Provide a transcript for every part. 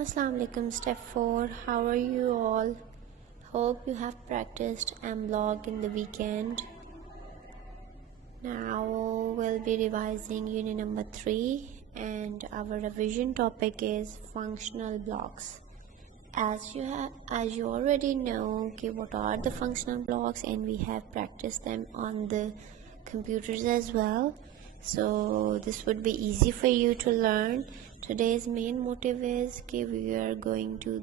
Assalamu alaikum. Step 4. How are you all? Hope you have practiced M-Block in the weekend. Now we'll be revising unit number 3 and our revision topic is functional blocks. As you already know, what are the functional blocks, and we have practiced them on the computers as well, so this would be easy for you to learn. Today's main motive is we are going to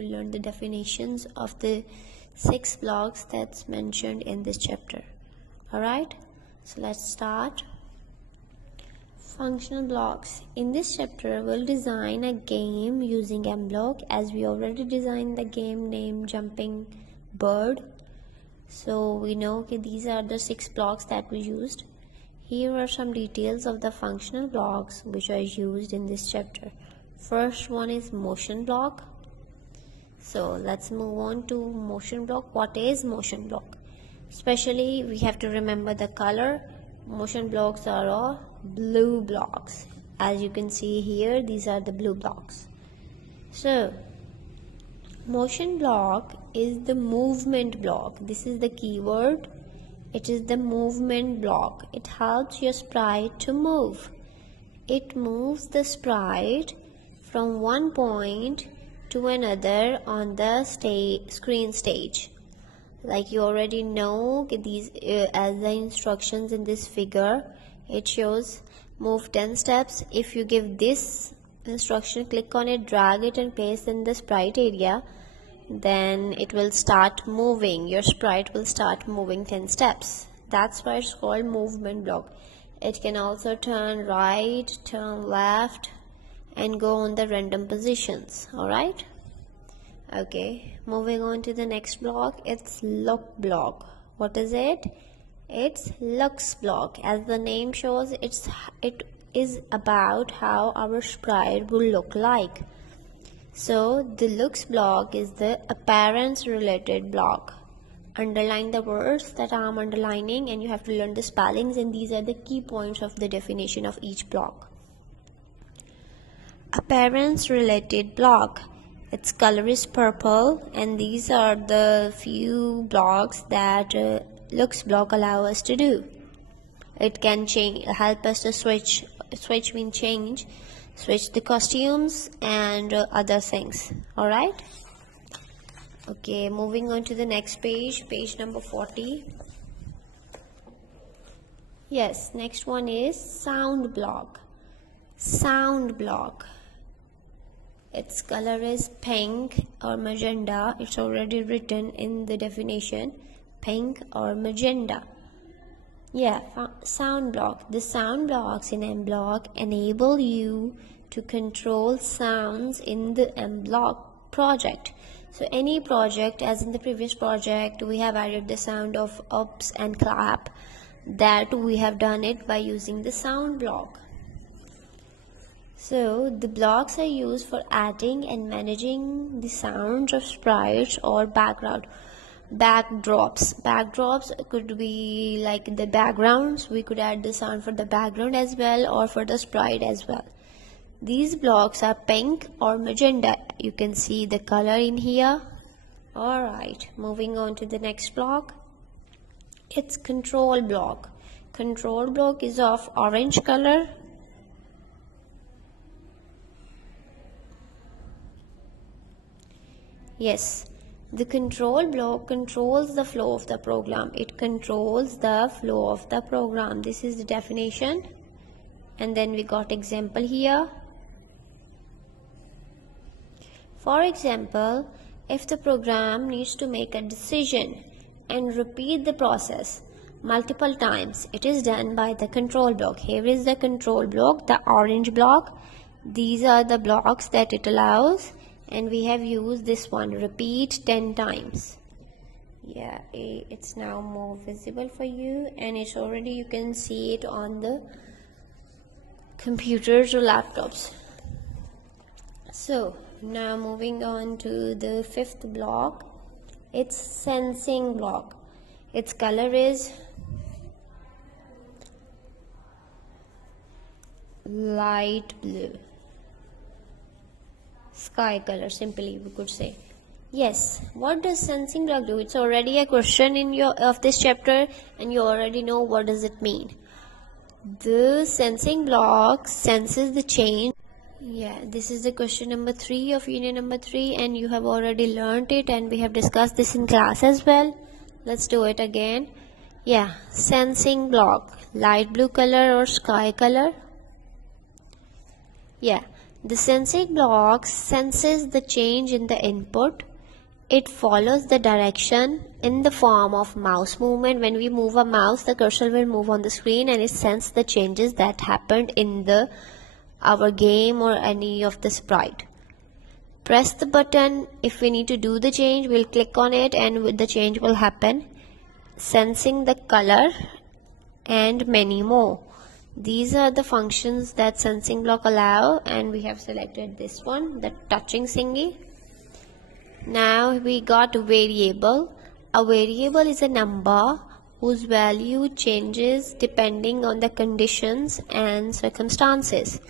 learn the definitions of the 6 blocks that's mentioned in this chapter. Alright, so let's start. Functional blocks. In this chapter, we'll design a game using M-Block, as we already designed the game named Jumping Bird. So we know these are the 6 blocks that we used. Here are some details of the functional blocks which are used in this chapter. First one is motion block. So let's move on to motion block. What is motion block? Especially we have to remember the color. Motion blocks are all blue blocks. As you can see here, these are the blue blocks. So motion block is the movement block. This is the keyword. It is the movement block. It helps your sprite to move. It moves the sprite from one point to another on the screen stage. Like you already know, these as the instructions in this figure, it shows move 10 steps. If you give this instruction, click on it, drag it and paste in the sprite area, then it will start moving. Your sprite will start moving 10 steps. That's why it's called movement block. It can also turn right, turn left, and go on the random positions. Alright? Okay, moving on to the next block. It's look block. What is it? It's looks block. As the name shows, it is about how our sprite will look like. So the looks block is the appearance related block. Underline the words that I'm underlining, and you have to learn the spellings, and these are the key points of the definition of each block. Appearance related block. Its color is purple, and these are the few blocks that looks block allow us to do. It can help us to switch means change, switch the costumes and other things. Alright, okay, moving on to the next page number 40. Yes, next one is sound block. Sound block, its color is pink or magenta. It's already written in the definition, pink or magenta. Yeah, sound block. The sound blocks in M-Block enable you to control sounds in the M-Block project. So any project, as in the previous project, we have added the sound of ups and clap. That we have done it by using the sound block. So the blocks are used for adding and managing the sounds of sprites or backdrops. Backdrops could be like the backgrounds. We could add the sound for the background as well, or for the sprite as well. These blocks are pink or magenta. You can see the color in here. Alright, moving on to the next block. It's control block. Control block is of orange color. Yes, the control block controls the flow of the program. It controls the flow of the program. This is the definition. And then we got example here. For example, if the program needs to make a decision and repeat the process multiple times, it is done by the control block. Here is the control block, the orange block. These are the blocks that it allows. And we have used this one, repeat 10 times. Yeah, it's now more visible for you, and it's already, you can see it on the computers or laptops. So now moving on to the 5th block. It's sensing block. Its color is light blue. sky color, simply we could say. Yes, what does sensing block do? It's already a question in your of this chapter, and you already know what does it mean. The sensing block senses the change. Yeah, this is the question number 3 of unit number 3, and you have already learned it, and we have discussed this in class as well. Let's do it again. Yeah, sensing block, light blue color or sky color. Yeah, the sensing block senses the change in the input. It follows the direction in the form of mouse movement. When we move a mouse, the cursor will move on the screen and it senses the changes that happened in our game or any of the sprite. Press the button if we need to do the change. We'll click on it and the change will happen. Sensing the color and many more. These are the functions that sensing block allow, and we have selected this one, the touching thingy. Now we got variable. A variable is a number whose value changes depending on the conditions and circumstances.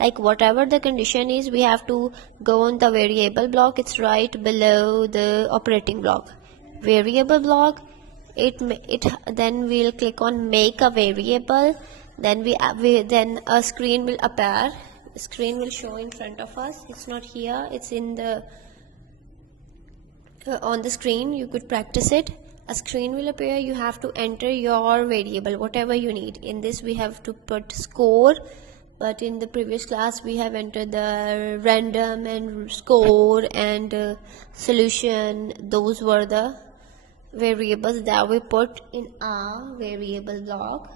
Like whatever the condition is, we have to go on the variable block. It's right below the operating block. Variable block, then we'll click on make a variable. Then then a screen will appear. Screen will show in front of us. It's not here. It's in the on the screen. You could practice it. A screen will appear. You have to enter your variable, whatever you need. In this we have to put score, but in the previous class we have entered the random and score and solution. Those were the variables that we put in our variable block.